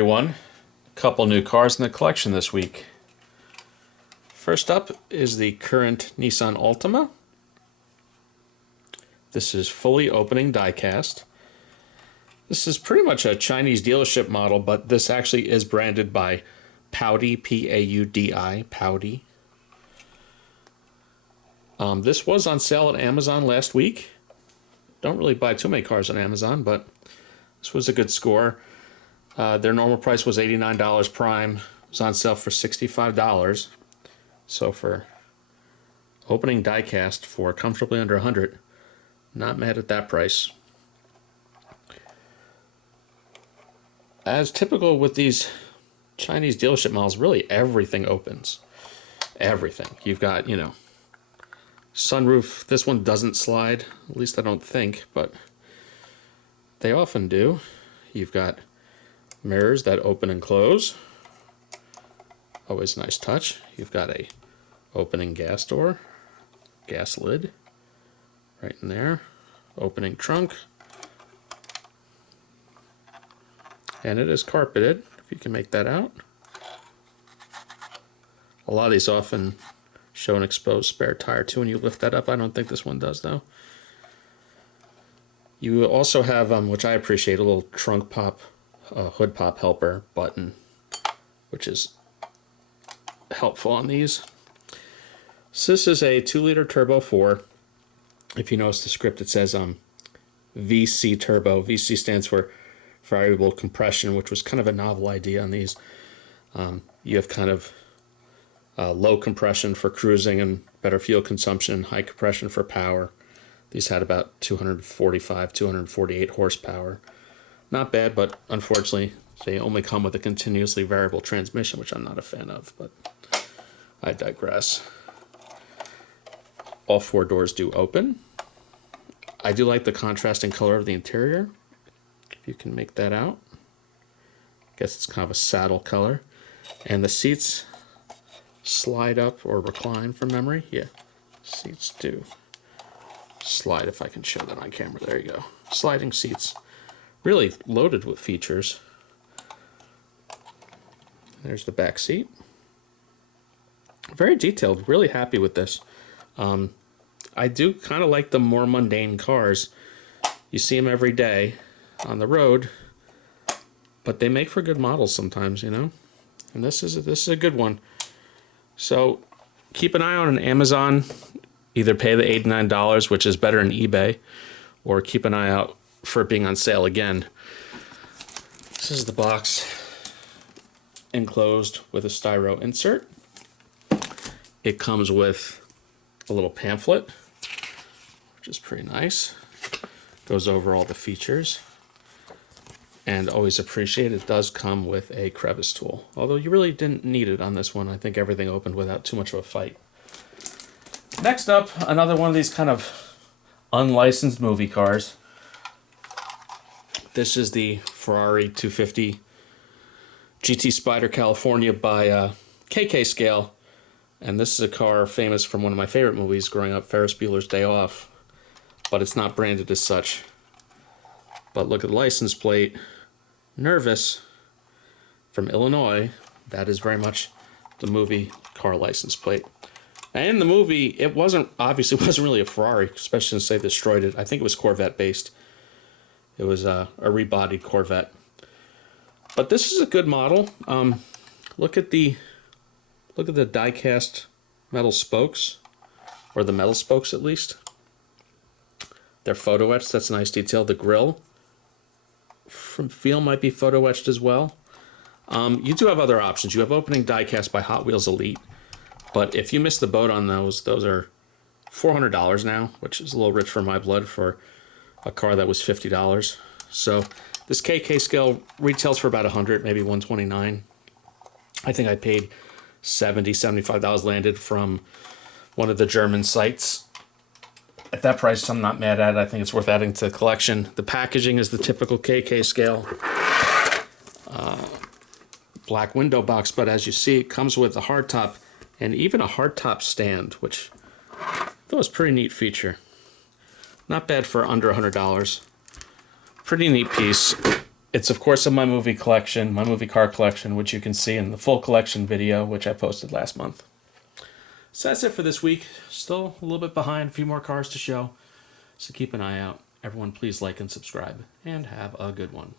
Everyone, a couple new cars in the collection this week. First up is the current Nissan Altima. This is fully opening diecast. This is pretty much a Chinese dealership model, but this actually is branded by Paudi, P-A-U-D-I, Paudi. This was on sale at Amazon last week. Don't really buy too many cars on Amazon, but this was a good score. Their normal price was $89 prime. It was on sale for $65. So for opening diecast for comfortably under 100, not mad at that price. As typical with these Chinese dealership models, really everything opens. Everything. You've got, sunroof. This one doesn't slide, at least I don't think, but they often do. You've got mirrors that open and close. Always a nice touch. You've got a opening gas door, gas lid right in there, opening trunk, and it is carpeted, if you can make that out. A lot of these often show an exposed spare tire too when you lift that up. I don't think this one does though. You also have, which I appreciate, a little trunk pop, hood pop helper button, which is helpful on these. So this is a 2-liter turbo 4. If you notice the script, it says VC turbo. VC stands for variable compression, which was kind of a novel idea on these. You have kind of low compression for cruising and better fuel consumption, high compression for power. These had about 245, 248 horsepower. Not bad, but unfortunately, they only come with a continuously variable transmission, which I'm not a fan of, but I digress. All 4 doors do open. I do like the contrasting color of the interior, if you can make that out. I guess it's kind of a saddle color. And the seats slide up or recline from memory. Yeah, seats do slide, if I can show that on camera. There you go. Sliding seats. Really loaded with features. There's the back seat. Very detailed. Really happy with this. I do kind of like the more mundane cars. You see them every day on the road, but they make for good models sometimes, And this is a good one. So keep an eye on Amazon. Either pay the $89, which is better than eBay, or keep an eye out for it being on sale again. This is the box enclosed with a styro insert. It comes with a little pamphlet, which is pretty nice. Goes over all the features. And always appreciate it does come with a crevice tool. Although you really didn't need it on this one. I think everything opened without too much of a fight. Next up, another one of these kind of unlicensed movie cars. This is the Ferrari 250 GT Spyder California by KK Scale. And this is a car famous from one of my favorite movies growing up, Ferris Bueller's Day Off. But it's not branded as such. But look at the license plate. Nervous from Illinois. That is very much the movie car license plate. And in the movie, it obviously wasn't really a Ferrari, especially since they destroyed it. I think it was Corvette based. It was a rebodied Corvette. But this is a good model. Look at the die-cast metal spokes, or the metal spokes at least. They're photo etched. That's a nice detail. The grille from feel might be photo etched as well. You do have other options. You have opening die-cast by Hot Wheels Elite. But if you miss the boat on those are $400 now, which is a little rich for my blood for a car that was $50. So this KK Scale retails for about $100, maybe $129. I think I paid $75 landed from one of the German sites. At that price, I'm not mad at it. I think it's worth adding to the collection. The packaging is the typical KK Scale. Black window box, but as you see, it comes with a hardtop and even a hardtop stand, which I thought was a pretty neat feature. Not bad for under $100. Pretty neat piece. It's, of course, in my movie collection, my movie car collection, which you can see in the full collection video, which I posted last month. So that's it for this week. Still a little bit behind, a few more cars to show. So keep an eye out. Everyone, please like and subscribe, and have a good one.